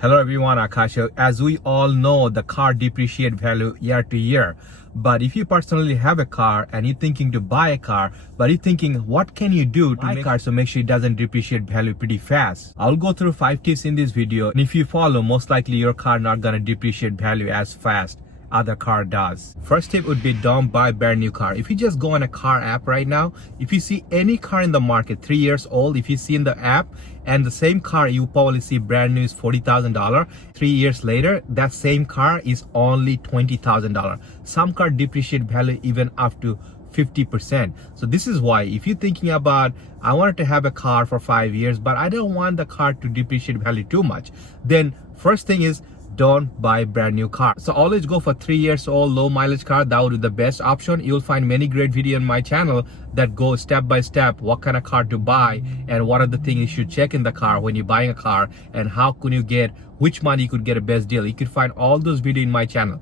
Hello everyone, Akash. As we all know, the car depreciate value year to year. But if you personally have a car and you're thinking to buy a car, but you're thinking, what can you do to make car so make sure it doesn't depreciate value pretty fast? I'll go through 5 tips in this video. And if you follow, most likely your car not gonna depreciate value as fast other car does. First tip would be don't buy brand new car. If you just go on a car app right now, if you see any car in the market 3 years old, if you see in the app and the same car you probably see brand new is $40,000, 3 years later that same car is only $20,000. Some car depreciate value even up to 50%. So this is why if you're thinking about, I wanted to have a car for 5 years but I don't want the car to depreciate value too much, then first thing is don't buy brand new car. So always go for 3 years old low mileage car. That would be the best option. You'll find many great videos on my channel that go step by step what kind of car to buy and what are the things you should check in the car when you're buying a car and how can you get which money you could get a best deal. You could find all those videos in my channel.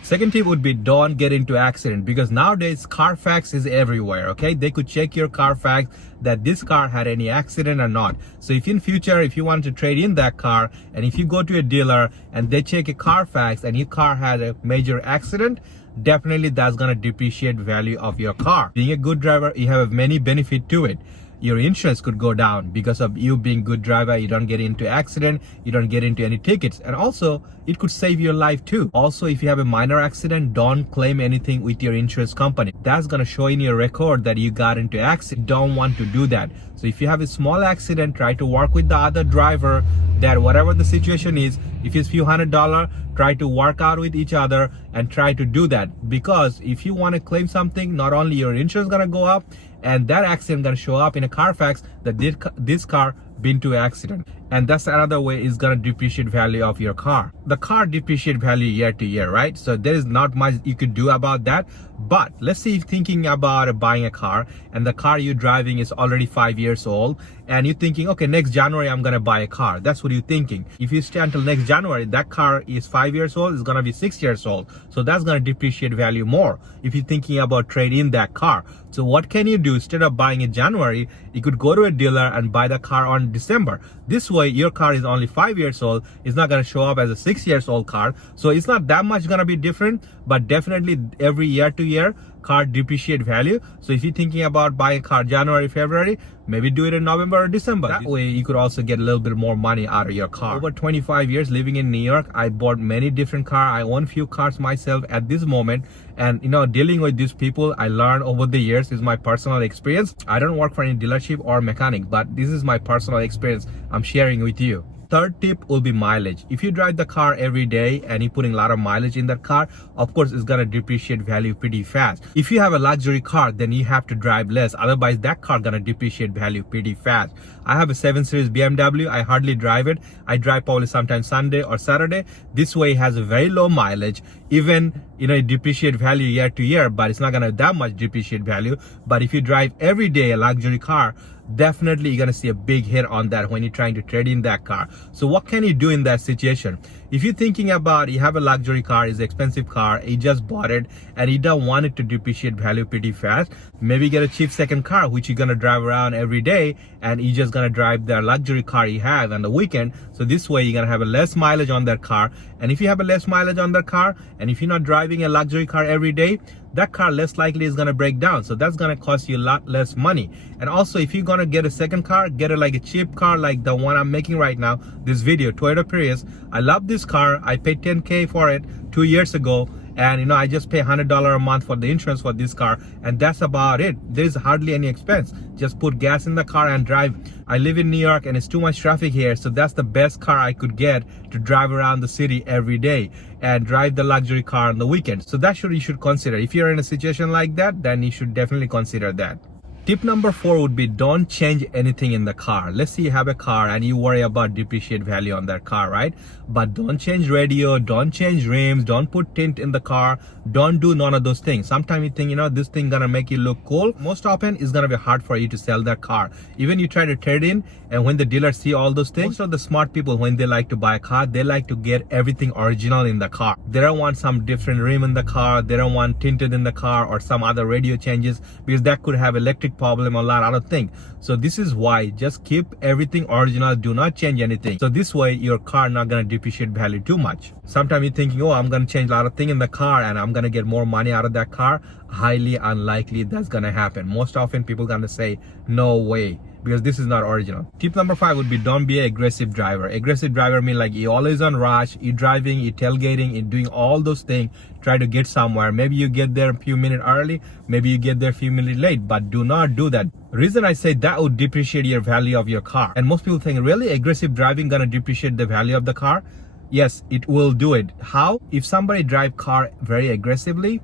Second tip would be don't get into accident, because nowadays Carfax is everywhere. Okay, they could check your Carfax that this car had any accident or not. So if in future if you want to trade in that car and if you go to a dealer and they check a Carfax and your car had a major accident, definitely that's gonna depreciate value of your car. Being a good driver, you have many benefit to it. Your insurance could go down because of you being good driver. You don't get into accident, you don't get into any tickets, and also it could save your life too. Also, if you have a minor accident, don't claim anything with your insurance company. That's gonna show in your record that you got into accident. Don't want to do that. So if you have a small accident, try to work with the other driver that whatever the situation is, if it's few $100, try to work out with each other and try to do that, because if you want to claim something, not only your insurance gonna go up and that accident gonna show up in a Carfax that this car been to accident, and that's another way is gonna depreciate value of your car. The car depreciate value year to year, right? So there is not much you could do about that. But let's say if thinking about buying a car and the car you're driving is already 5 years old and you're thinking, okay, next January I'm gonna buy a car. That's what you're thinking. If you stay until next January, that car is 5 years old, it's gonna be 6 years old, so that's gonna depreciate value more if you're thinking about trading that car. So what can you do? Instead of buying in January, you could go to a dealer and buy the car on December. This way your car is only 5 years old, it's not going to show up as a 6 years old car, so it's not that much going to be different. But definitely every year to year car depreciate value. So if you're thinking about buying a car January, February, maybe do it in November or December. That way you could also get a little bit more money out of your car. Over 25 years living in New York, I bought many different cars. I own few cars myself at this moment, and dealing with these people I learned over the years is my personal experience. I don't work for any dealership or mechanic, but this is my personal experience I'm sharing with you. Third tip will be mileage. If you drive the car every day and you're putting a lot of mileage in that car, of course it's gonna depreciate value pretty fast. If you have a luxury car, then you have to drive less, otherwise that car gonna depreciate value pretty fast. I have a 7 Series BMW. I hardly drive it. I drive probably sometimes Sunday or Saturday. This way it has a very low mileage. Even it depreciate value year to year, but it's not gonna that much depreciate value. But if you drive every day a luxury car, definitely you're gonna see a big hit on that when you're trying to trade in that car. So what can you do in that situation? If you're thinking about you have a luxury car, it's an expensive car, you just bought it and you don't want it to depreciate value pretty fast, maybe get a cheap second car which you're gonna drive around every day and you're just gonna drive the luxury car you have on the weekend. So this way you're gonna have a less mileage on that car, and if you have a less mileage on that car and if you're not driving a luxury car every day, that car less likely is gonna break down, so that's gonna cost you a lot less money. And also if you're gonna get a second car, get it like a cheap car like the one I'm making right now, this video, Toyota Prius. I love this car. I paid $10K for it 2 years ago, and I just pay $100 a month for the insurance for this car, and that's about it. There's hardly any expense. Just put gas in the car and drive. I live in New York and it's too much traffic here, so that's the best car I could get to drive around the city every day and drive the luxury car on the weekend. So that's what you should consider. If you're in a situation like that, then you should definitely consider that. Tip number 4 would be don't change anything in the car. Let's say you have a car and you worry about depreciate value on that car, right? But don't change radio, don't change rims, don't put tint in the car, don't do none of those things. Sometimes you think, this thing gonna make you look cool. Most often it's gonna be hard for you to sell that car. Even you try to trade in, and when the dealers see all those things, most of the smart people, when they like to buy a car, they like to get everything original in the car. They don't want some different rim in the car, they don't want tinted in the car or some other radio changes, because that could have electric problem, a lot of other things. So this is why just keep everything original, do not change anything. So this way your car not gonna depreciate value too much. Sometimes you're thinking, oh, I'm gonna change a lot of things in the car and I'm gonna get more money out of that car. Highly unlikely that's gonna happen. Most often people gonna say no way, because this is not original. Tip number 5 would be don't be an aggressive driver. Aggressive driver mean like you always on rush, you driving, you tailgating, you doing all those things, try to get somewhere. Maybe you get there a few minutes early, maybe you get there a few minutes late, but do not do that. Reason I say that would depreciate your value of your car. And most people think, really aggressive driving gonna depreciate the value of the car? Yes, it will do it. How? If somebody drive car very aggressively,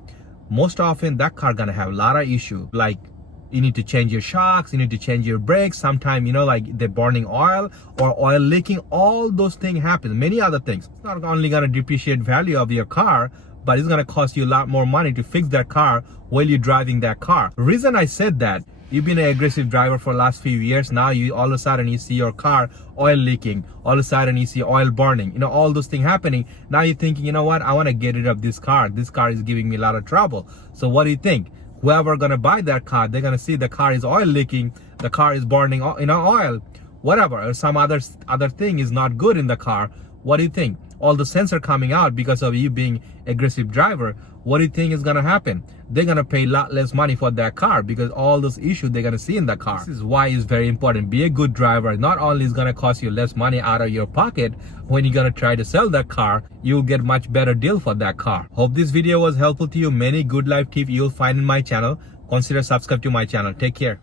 most often that car gonna have a lot of issue, like you need to change your shocks, you need to change your brakes. Sometimes, like they're burning oil or oil leaking. All those things happen. Many other things. It's not only going to depreciate value of your car, but it's going to cost you a lot more money to fix that car while you're driving that car. The reason I said that, you've been an aggressive driver for the last few years. Now you all of a sudden you see your car oil leaking. All of a sudden you see oil burning. All those things happening. Now you're thinking, you know what? I want to get rid of this car. This car is giving me a lot of trouble. So what do you think? Whoever gonna buy that car, they're gonna see the car is oil leaking, the car is burning, oil, whatever, or some other thing is not good in the car. What do you think? All the sensor coming out because of you being aggressive driver. What do you think is gonna happen? They're gonna pay a lot less money for that car because all those issues they're gonna see in the car. This is why it's very important. Be a good driver. Not only is gonna cost you less money out of your pocket, when you're gonna try to sell that car, you'll get much better deal for that car. Hope this video was helpful to you. Many good life tips you'll find in my channel. Consider subscribe to my channel. Take care.